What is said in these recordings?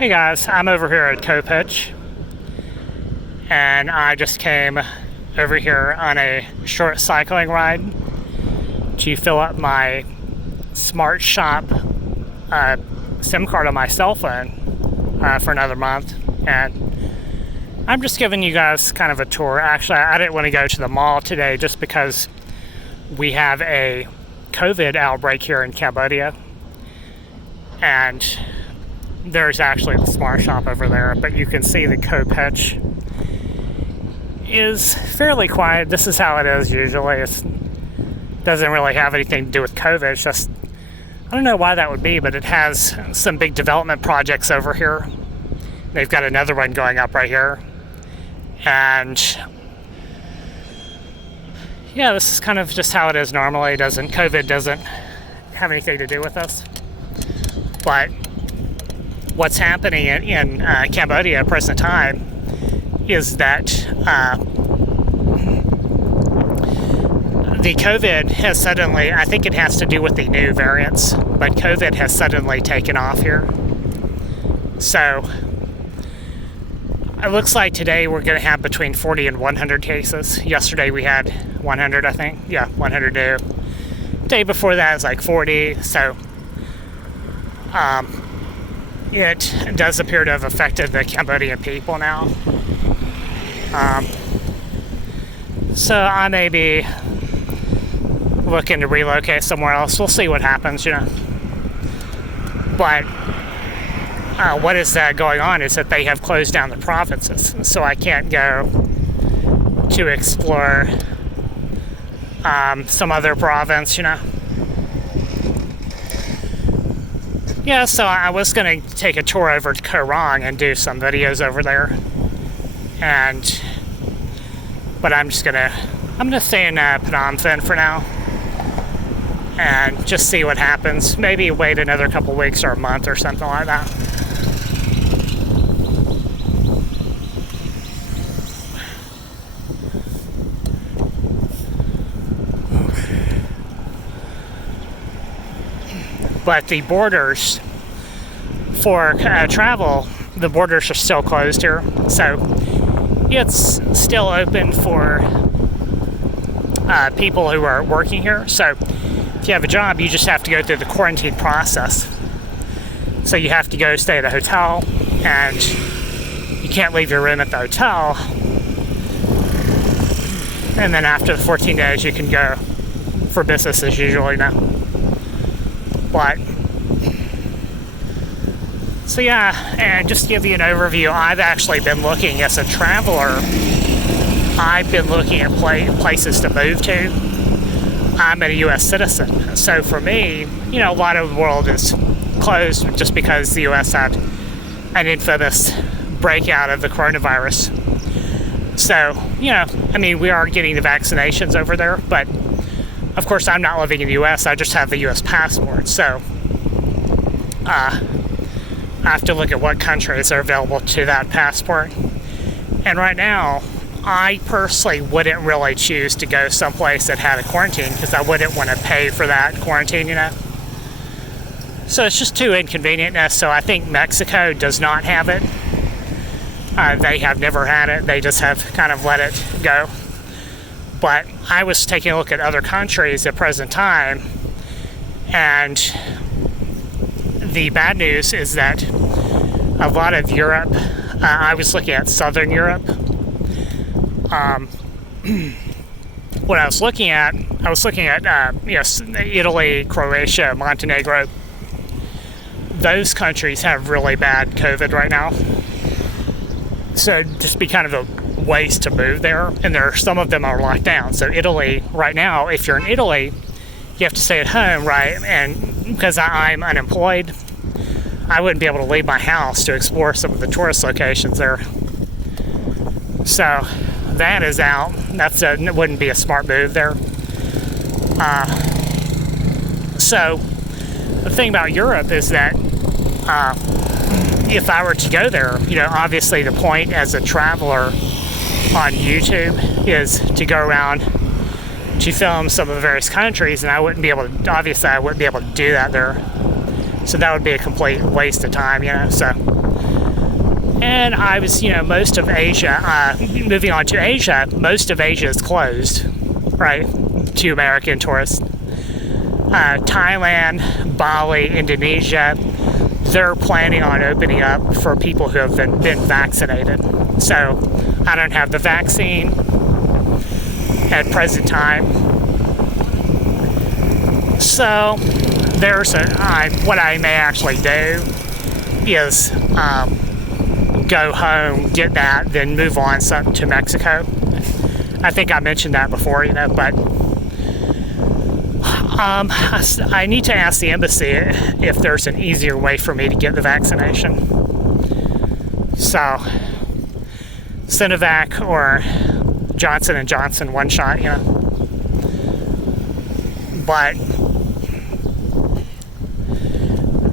Hey guys, I'm over here at Koh Pich, and I just came over here on a short cycling ride to fill up my Smart Shop SIM card on my cell phone for another month. And I'm just giving you guys kind of a tour. Actually, I didn't want to go to the mall today just because we have a COVID outbreak here in Cambodia, and there's actually the Smart Shop over there, but you can see the Koh Pich is fairly quiet. This is how it is usually. It doesn't really have anything to do with COVID. It's just, I don't know why that would be, but it has some big development projects over here. They've got another one going up right here. And yeah, this is kind of just how it is normally. COVID doesn't have anything to do with us. But what's happening in Cambodia at present time is that the COVID has suddenly, I think it has to do with the new variants, but COVID has suddenly taken off here. So it looks like today we're going to have between 40 and 100 cases. Yesterday we had 100, I think. Yeah, 100 new. Day before that was like 40. So it does appear to have affected the Cambodian people now. So I may be looking to relocate somewhere else. We'll see what happens, But what is going on is that they have closed down the provinces, so I can't go to explore some other province, Yeah, so I was going to take a tour over to Koh Rong and do some videos over there, but I'm gonna stay in Phnon for now and just see what happens. Maybe wait another couple weeks or a month or something like that. But the borders for travel, the borders are still closed here. So it's still open for people who are working here. So if you have a job, you just have to go through the quarantine process. So you have to go stay at a hotel, and you can't leave your room at the hotel. And then after the 14 days, you can go for business as usual, But so yeah, and just to give you an overview, I've actually been looking as a traveler. I've been looking at places to move to. I'm a U.S. citizen, so for me, a lot of the world is closed just because the U.S. had an infamous breakout of the coronavirus. So, we are getting the vaccinations over there, but of course, I'm not living in the U.S. I just have the U.S. passport, so I have to look at what countries are available to that passport. And right now, I personally wouldn't really choose to go someplace that had a quarantine because I wouldn't want to pay for that quarantine, So it's just too inconvenient. So I think Mexico does not have it. They have never had it. They just have kind of let it go. But I was taking a look at other countries at present time, and the bad news is that a lot of Europe, I was looking at Southern Europe. What I was looking at, Italy, Croatia, Montenegro. Those countries have really bad COVID right now. So it'd just be kind of a ways to move there, and some of them are locked down. So Italy right now, if you're in Italy, you have to stay at home, right? And because I'm unemployed, I wouldn't be able to leave my house to explore some of the tourist locations there. So that is out. It wouldn't be a smart move there. So the thing about Europe is that if I were to go there, obviously the point as a traveler on YouTube is to go around to film some of the various countries, and I wouldn't be able to do that there. So that would be a complete waste of time, So And I was, most of Asia, moving on to Asia, most of Asia is closed, right, to American tourists. Thailand, Bali, Indonesia, they're planning on opening up for people who have been vaccinated. So I don't have the vaccine at present time. So there's what I may actually do is go home, get that, then move on to Mexico. I think I mentioned that before, but I need to ask the embassy if there's an easier way for me to get the vaccination. So, Sinovac or Johnson & Johnson, one shot, But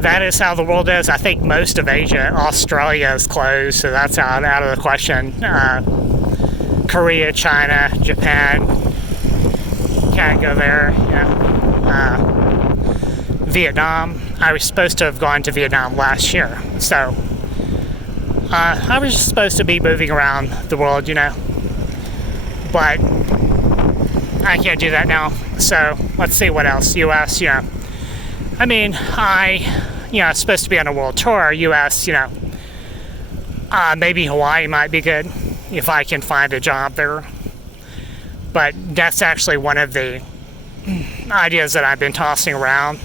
that is how the world is. I think most of Asia, Australia is closed, so that's out of the question. Korea, China, Japan, can't go there. Vietnam, I was supposed to have gone to Vietnam last year, so I was supposed to be moving around the world, but I can't do that now. So let's see what else. US, I mean, I supposed to be on a world tour. US, maybe Hawaii might be good if I can find a job there. But that's actually one of the ideas that I've been tossing around,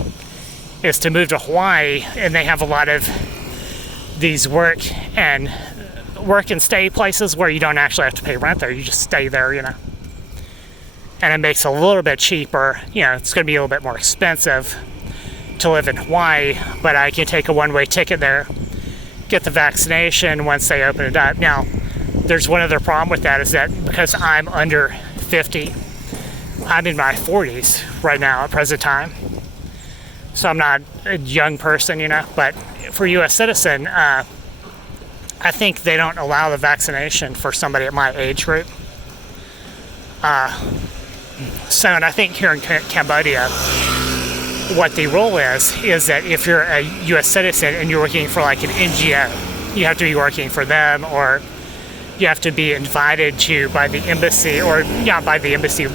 is to move to Hawaii, and they have a lot of these work and stay places where you don't actually have to pay rent there. You just stay there, and it makes it a little bit cheaper. It's going to be a little bit more expensive to live in Hawaii, but I can take a one-way ticket there, get the vaccination once they open it up. Now, there's one other problem with that, is that because I'm under 50, I'm in my 40s right now at present time, so I'm not a young person, but for U.S. citizen, I think they don't allow the vaccination for somebody at my age group. And I think here in Cambodia, what the rule is that if you're a U.S. citizen and you're working for like an NGO, you have to be working for them, or you have to be invited to by the embassy,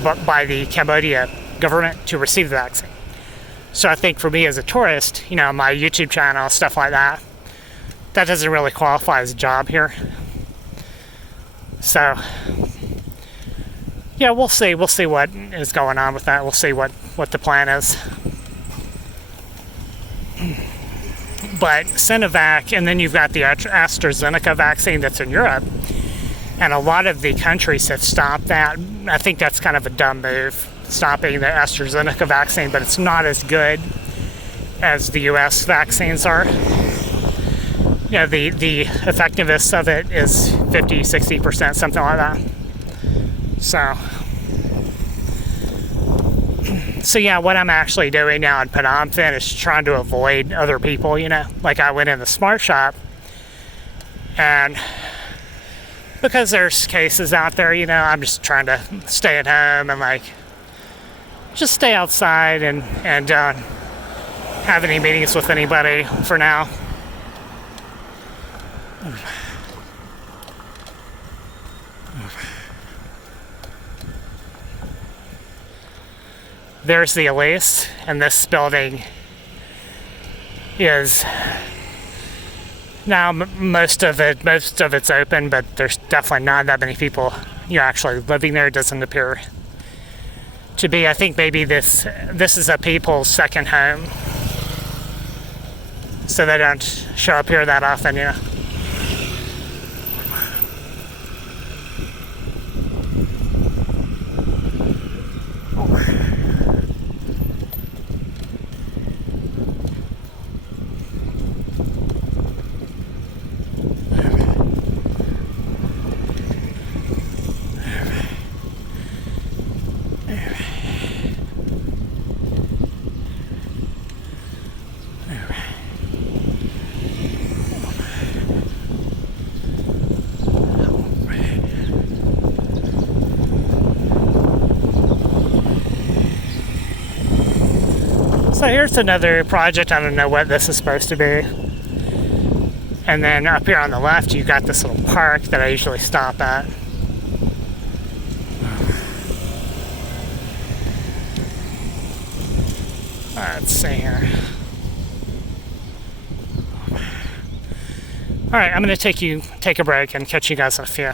but by the Cambodia government to receive the vaccine. So I think for me as a tourist, my YouTube channel, stuff like that, that doesn't really qualify as a job here. So yeah, we'll see what is going on with that. We'll see what the plan is. But Sinovac, and then you've got the AstraZeneca vaccine that's in Europe, and a lot of the countries have stopped that. I think that's kind of a dumb move, stopping the AstraZeneca vaccine, but it's not as good as the US vaccines are. The effectiveness of it is 50-60%, something like that. So yeah, what I'm actually doing now in Phnom is trying to avoid other people, Like I went in the Smart Shop, and because there's cases out there, I'm just trying to stay at home and just stay outside and don't have any meetings with anybody for now. There's the Elise, and this building is now most of it's open, but there's definitely not that many people actually living there. It doesn't appear to be. I think maybe this is a people's second home, so they don't show up here that often. So here's another project. I don't know what this is supposed to be. And then up here on the left, you got this little park that I usually stop at. Let's see here. All right, I'm going to take a break and catch you guys in a few.